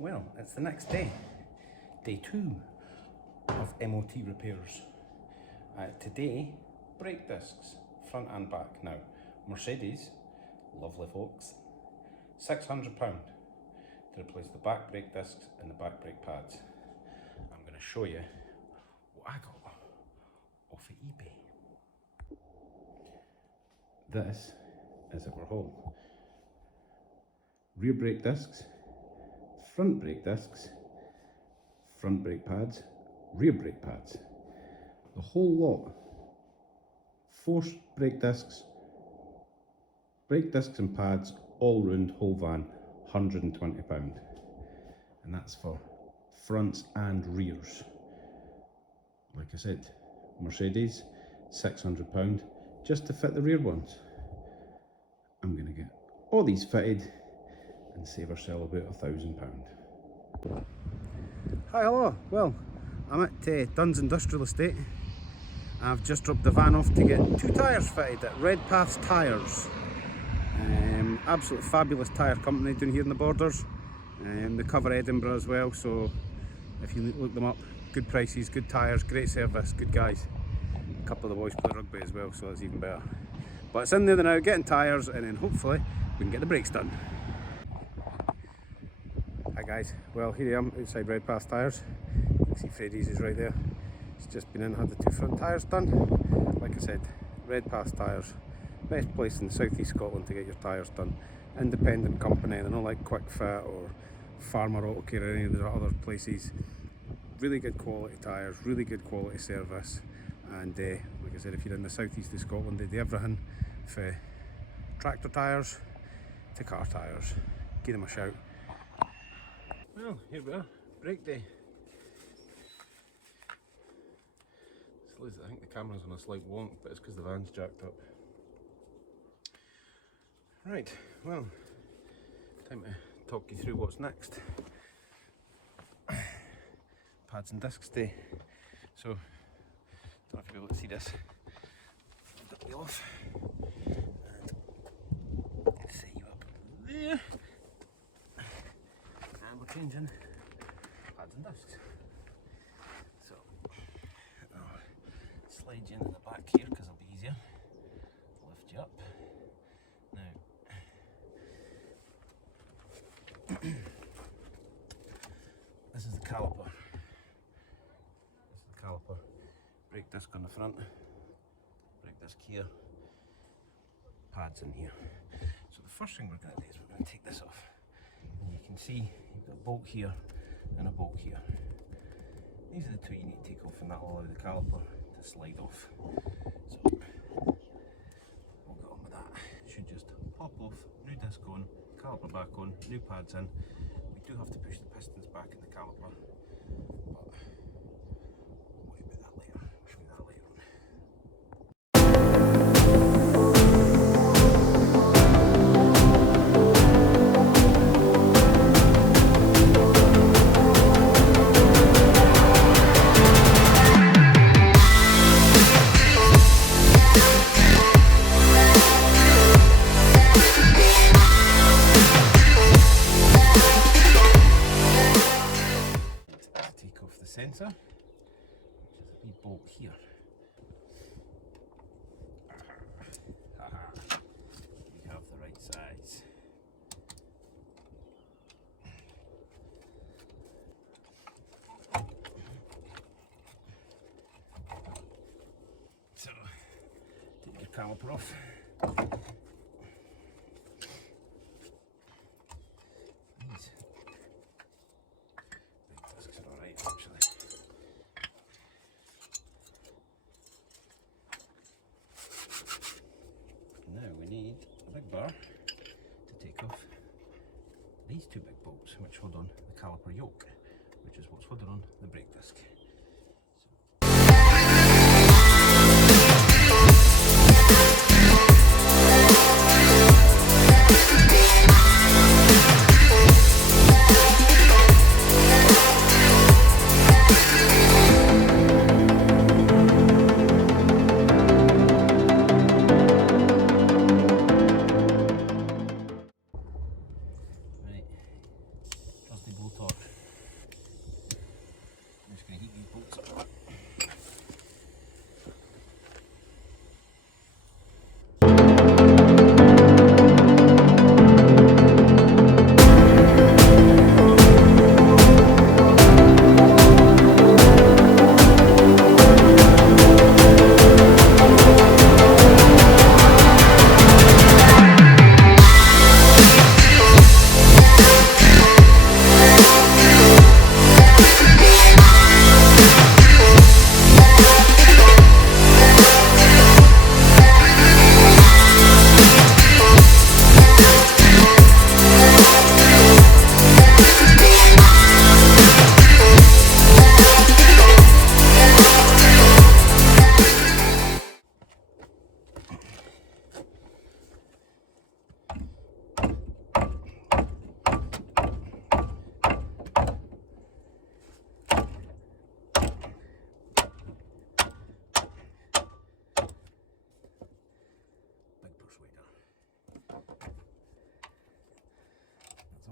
Well, it's the next day, day 2 of MOT repairs. Today, brake discs, front and back. Now, Mercedes, lovely folks, £600 to replace the back brake discs and the back brake pads. I'm going to show you what I got off of eBay. This is our haul. Rear brake discs, front brake discs, front brake pads, rear brake pads. The whole lot. 4 brake discs and pads, all round, whole van, £120. And that's for fronts and rears. Like I said, Mercedes, £600 just to fit the rear ones. I'm going to get all these fitted and save ourselves about £1,000. Hi, hello. Well, I'm at Dunn's Industrial Estate. I've just dropped the van off to get 2 tyres fitted at Redpath's Tyres. Absolutely fabulous tyre company down here in the Borders. They cover Edinburgh as well, so if you look them up, good prices, good tyres, great service, good guys. A couple of the boys play rugby as well, so that's even better. But it's in there now, getting tyres, and then hopefully we can get the brakes done. Hi guys, well here I am outside Redpath's Tyres. You can see Freddy's is right there. He's just been in, had the 2 front tyres done. Like I said, Redpath's Tyres, best place in South East Scotland to get your tyres done. Independent company, they're not like Quick Fit or Farmer Auto Care or any of the other places. Really good quality tyres, really good quality service, and like I said, if you're in the South East of Scotland, they do everything for tractor tyres to car tyres. Give them a shout. Well, here we are, brake day. I think the camera's on a slight wonk, but it's because the van's jacked up. Right, well, time to talk you through what's next. Pads and discs day. So, don't know if you'll be able to see this. I've got the wheel off. And set you up there. And we're changing pads and discs. So, I'll slide you into the back here because it'll be easier. Lift you up. This is the caliper. This is the caliper. Brake disc on the front, brake disc here, pads in here. So the first thing we're going to do is we're going to take this off. And you can see you've got a bolt here and a bolt here. These are the 2 you need to take off, and that will allow the caliper to slide off. So we'll get on with that. Should just pop off, new disc on, caliper back on, new pads in. We do have to push the pistons back in the caliper, but we'll worry about that later. I'll show you that later on. Sensor, which is a wee bolt here. We have the right size. So, take your caliper off. Bar to take off these 2 big bolts which hold on the caliper yoke, which is what's holding on the brake disc. Bolt off.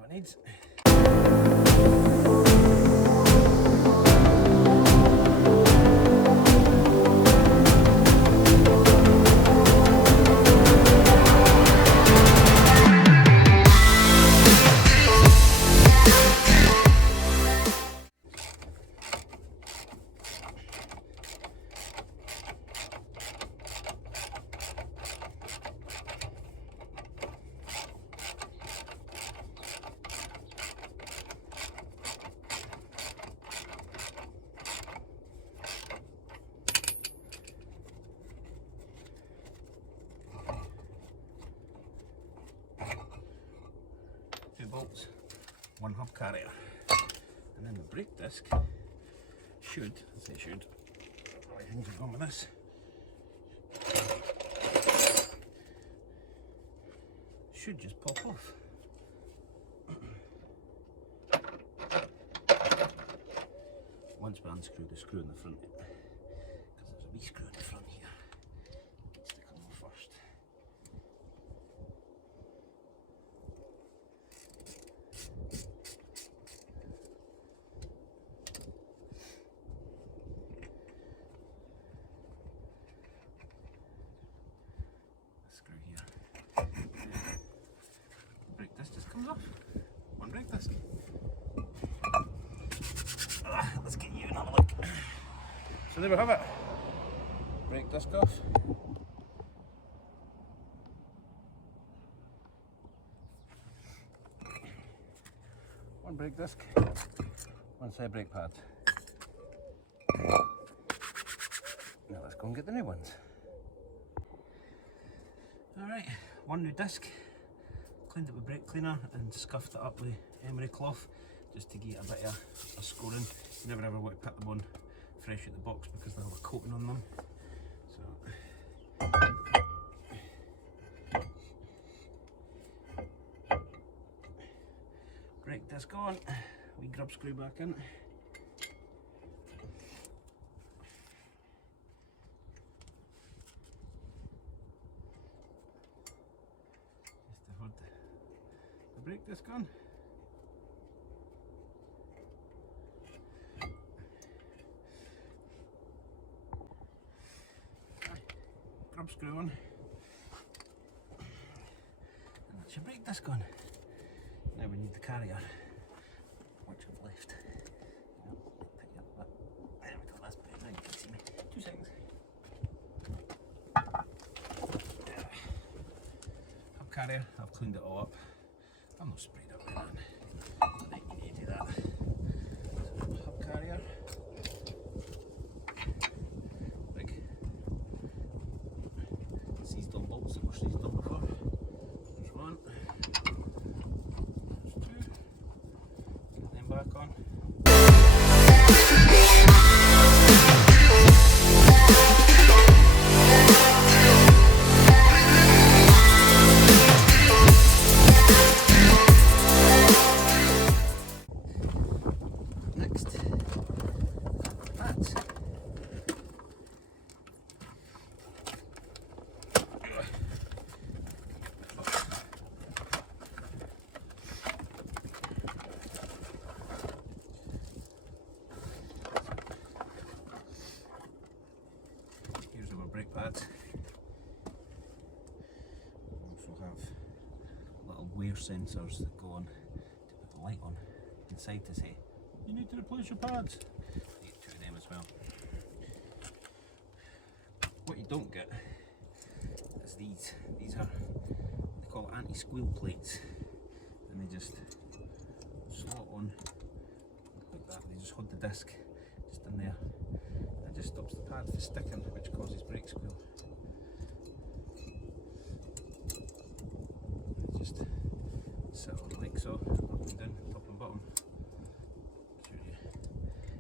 it needs. Two bolts, one hub carrier, and then the brake disc should, I say should, all right, things are going with this, should just pop off. Once we unscrew the screw in the front, because there's a wee screw in the front here, stick them on first. Screw here. Brake disc just comes off. One brake disc. Let's get you another look. So there we have it. Brake disc off. One brake disc. One side brake pad. Now let's go and get the new ones. Alright, one new disc, cleaned it with brake cleaner and scuffed it up with emery cloth just to get a bit of a scoring. You never ever want to put them on fresh out the box because they'll have a coating on them. So, brake disc on, we grub screw back in. Brake disc on. Grub screw on. And that's your brake disc on. Now we need the carrier, which I've left. There we go, that's better. Now you can see me. 2 seconds. Hub carrier, I've cleaned it all up. I'm not sprayed up right now. I think you need to do that. So, hub carrier. Big seized on bolts that were seized on before. There's one. There's two. Get them back on. Brake pads. We also have little wear sensors that go on to put the light on inside to say, you need to replace your pads. You get 2 of them as well. What you don't get is these. These are, they call it anti-squeal plates, and they just slot on like that. They just hold the disc just in there. It just stops the pad from sticking, which causes brake squeal. Just sit on like so, up and down, top and bottom. Sure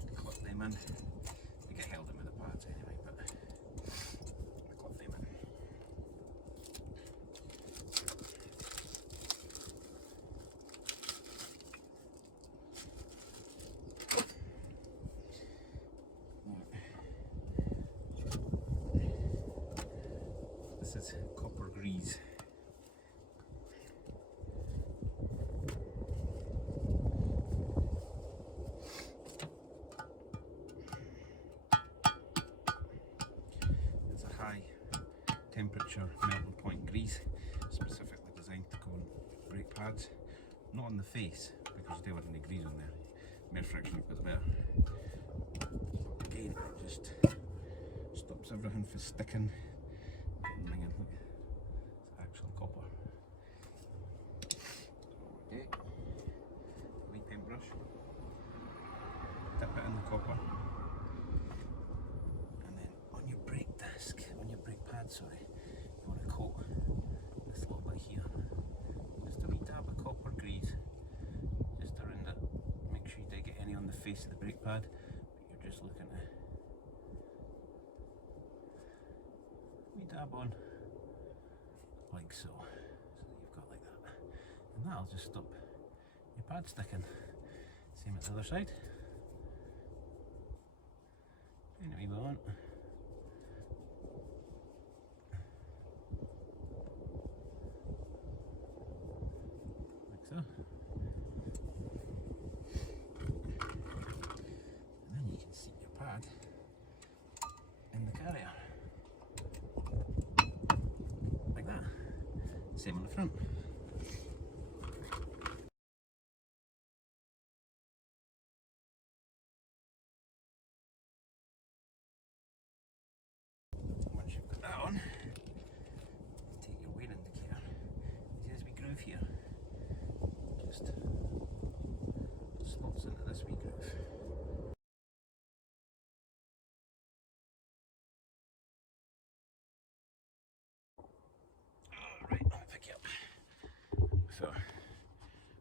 you clip them in. They get held in with the pads anyway, but clip them in. This is copper grease. temperature melting point grease, specifically designed to go on brake pads, not on the face because there wasn't any grease on there. More friction up the better. Again, it just stops everything from sticking and minging. Look, it's actual copper. Okay, wee paintbrush, dip it in the copper, and then on your brake disc, on your brake pad, sorry, you want to coat this little bit here. Just a wee dab of copper grease, just around it. Make sure you don't get any on the face of the brake pad, but you're just looking at wee dab on, like so. So you've got like that, and that'll just stop your pad sticking. Same at the other side. Paint a wee bit on. Like so. And then you can seat your pad in the carrier. Like that. Same on the front. Once you've got that on, take your wear indicator. See this wee groove here? Just slots into this wee groove. Right, I'll pick you up. So,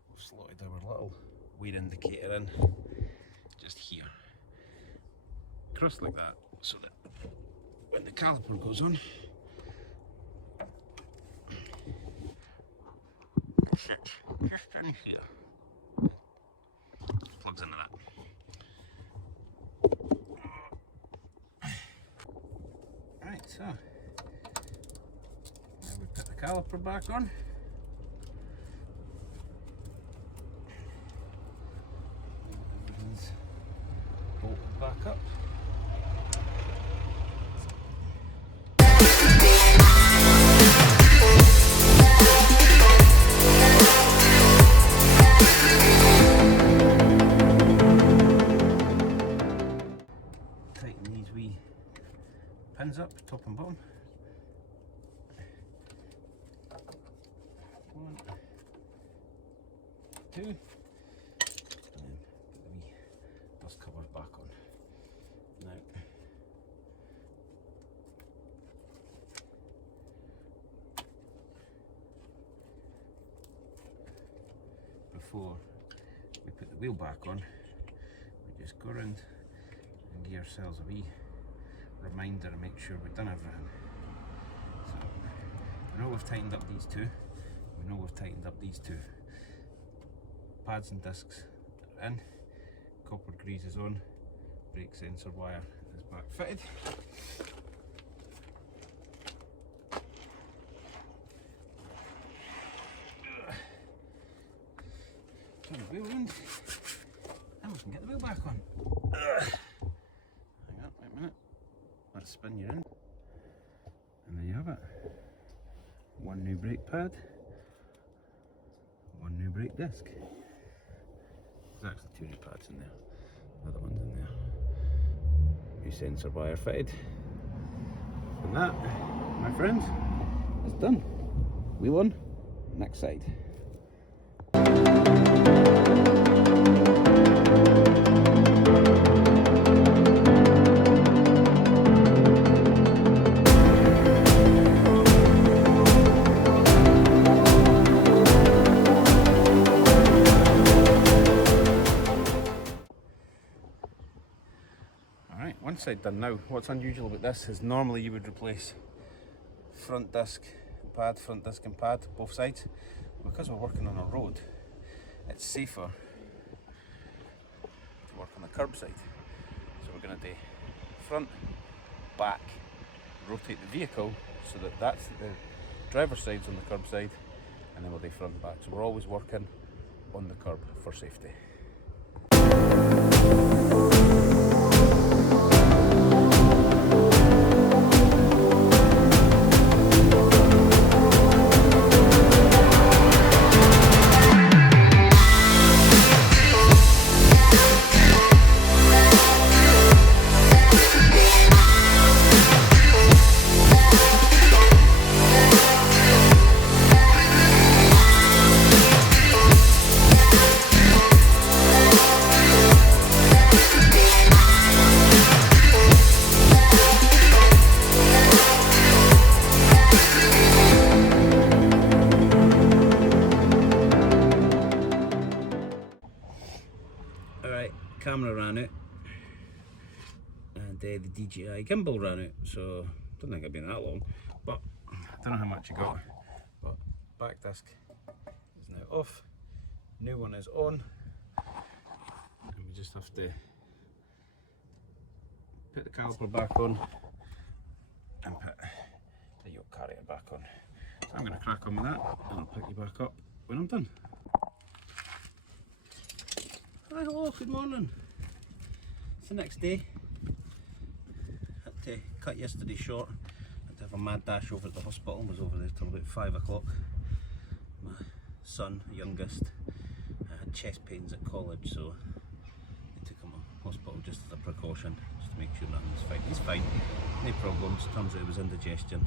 we've slotted our little wear indicator in just here. Crossed like that, so that when the caliper goes on, it sits just in here. Just plugs into that. Right, so now we put the caliper back on. Everything's bolted back up. Tighten these wee pins up, top and bottom. 1, 2, and then put the wee dust covers back on. Now, before we put the wheel back on, we just go around and give ourselves a wee reminder and make sure we've done everything. So we know we've tightened up these two, we know we've tightened up these two. Pads and discs are in, copper grease is on, brake sensor wire is back fitted. Turn the wheel round, and we can get the wheel back on. Hang on, wait a minute. Let's spin you in. And there you have it. One new brake pad, one new brake disc. There's actually 2 new pads in there. The other one's in there. New sensor wire fitted. And that, my friends, is done. Wheel on, next side. Alright, one side done now. What's unusual about this is normally you would replace front disc and pad, both sides. Because we're working on a road, it's safer to work on the curb side. So we're going to do front, back, rotate the vehicle so that that's the driver's side's on the curb side, and then we'll do front and back. So we're always working on the curb for safety. the DJI gimbal ran out, so I don't think it'd been that long, but I don't know how much you got. But back disc is now off, new one is on, and we just have to put the caliper back on and put the yoke carrier back on. So I'm going to crack on with that and I'll pick you back up when I'm done. Hi, hello, good morning. It's the next day. Had to cut yesterday short. Had to have a mad dash over at the hospital. Was over there till about 5 o'clock. My son, youngest, had chest pains at college, so they took him to hospital just as a precaution, just to make sure nothing was fine. He's fine, no problems. Turns out it was indigestion.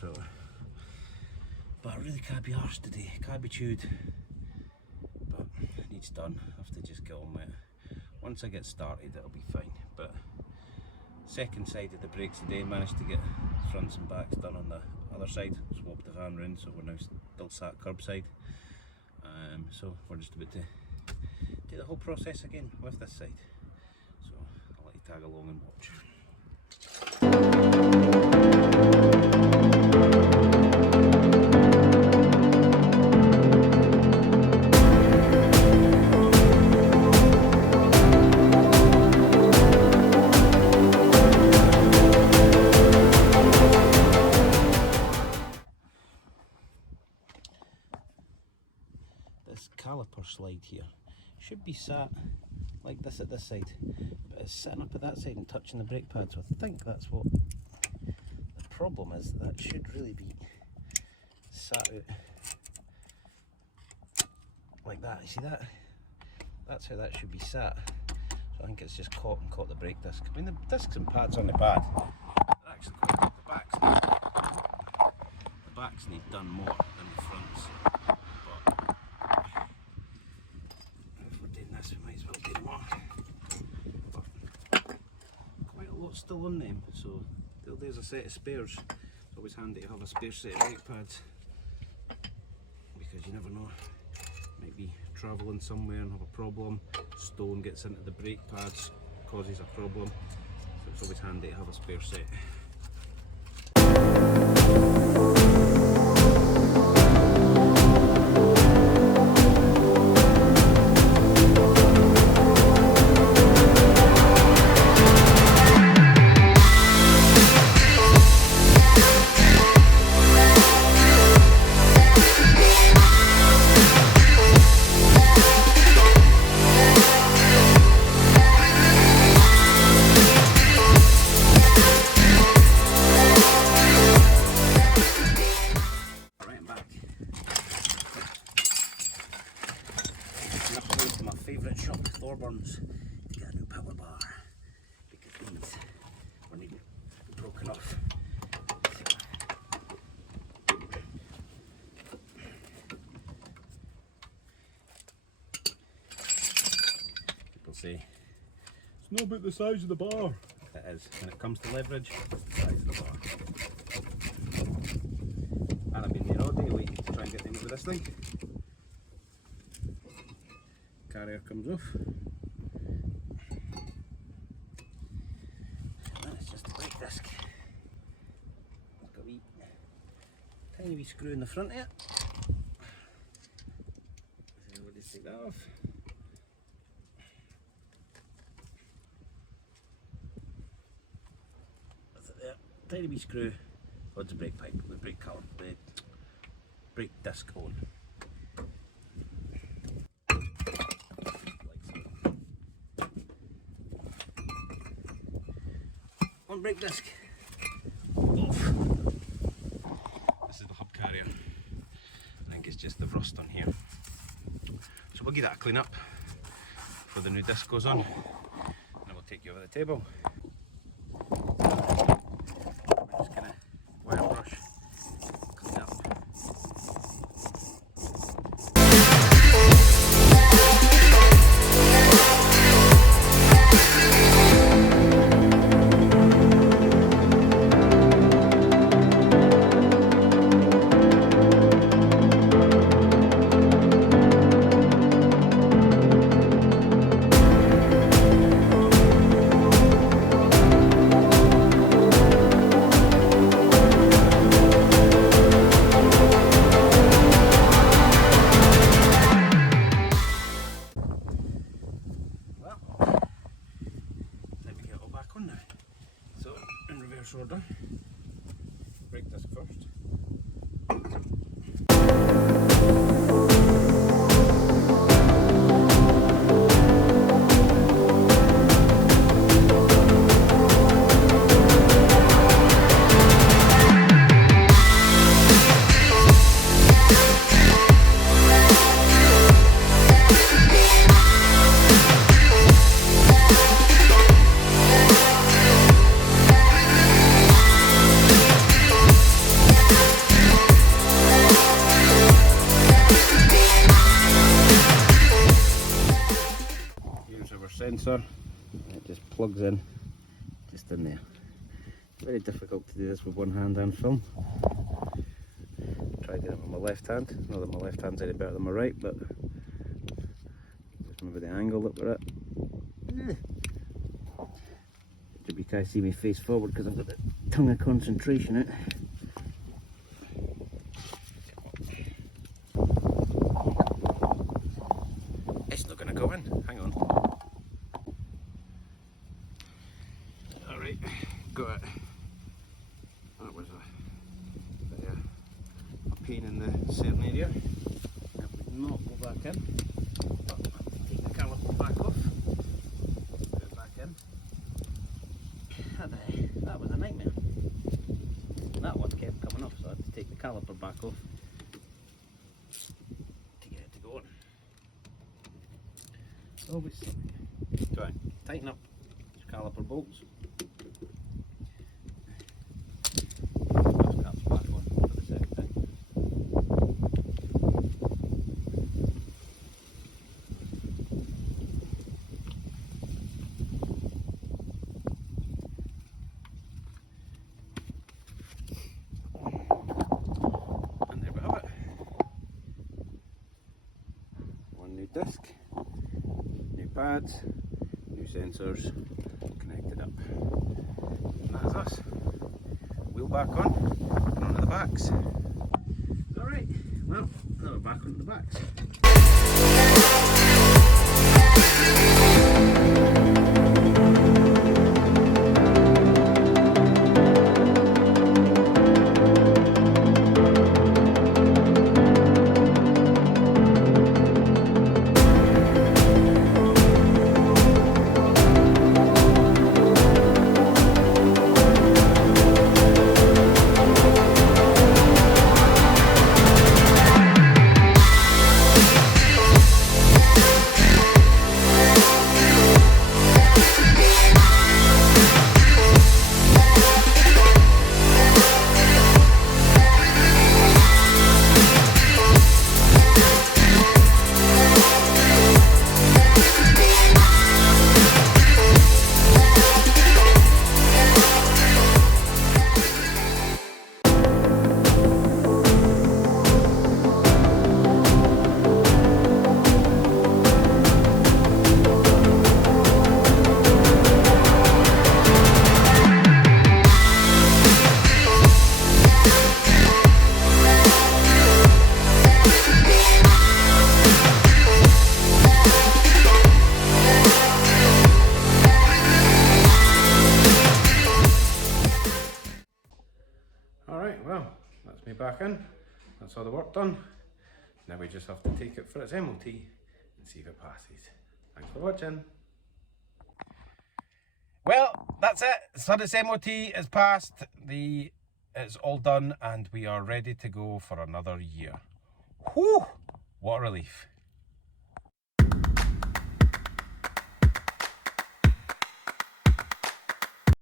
So, but I really can't be arsed today. Can't be chewed. But it needs done. I have to just get on with it. Once I get started, it'll be fine. But second side of the brakes today, managed to get fronts and backs done on the other side. Swapped the van round, so we're now still sat curbside. So we're just about to do the whole process again with this side. So I'll let you tag along and watch. Caliper slide here should be sat like this at this side, but it's sitting up at that side and touching the brake pad, so I think that's what the problem is. That should really be sat out like that. You see that? That's how that should be sat. So I think it's just caught the brake disc. I mean, the discs and pads on the pad are actually quite good. The backs need done more than the fronts. Still on them, so there's a set of spares. It's always handy to have a spare set of brake pads, because you never know, you might be travelling somewhere and have a problem, stone gets into the brake pads, causes a problem, so it's always handy to have a spare set. To get a new power bar, because these were needing broken off. People say it's not about the size of the bar. It is. When it comes to leverage, it's the size of the bar. And I've been there all day waiting to try and get them over this thing. Carrier comes off. That's just a brake disc. It's got a tiny wee screw in the front of it. So we'll just take that off. That's it there. Tiny wee screw. Holds the brake pipe, the brake caliper, the brake disc on. One brake disc off. This is the hub carrier. I think it's just the rust on here. So we'll give that a clean up before the new disc goes on, and then we'll take you over the table. We're just gonna wire brush, clean up. sensor. It just plugs in, just in there. Very difficult to do this with one hand and film. Try doing it with my left hand. Not that my left hand's any better than my right, but just remember the angle that we're at. You can't see me face forward because I've got the tongue of concentration out. It's not going to go in. Hang on. Alright, got it. That was a pain in the certain area. That would not go back in. But take the caliper back off. Put it back in. That was a nightmare. That one kept coming up, so I had to take the caliper back off to get it to go on. Always try tighten up these caliper bolts. Those caps back on for the second time. And there we have it. One new disc. New pads, new sensors, connected up. And that is us. Wheel back on, and onto the backs. Alright, well, now we're back onto the backs. Well, that's me back in. That's all the work done. Now we just have to take it for its MOT and see if it passes. Thanks for watching. Well, that's it. So its MOT is passed. It's all done and we are ready to go for another year. Whew! What a relief.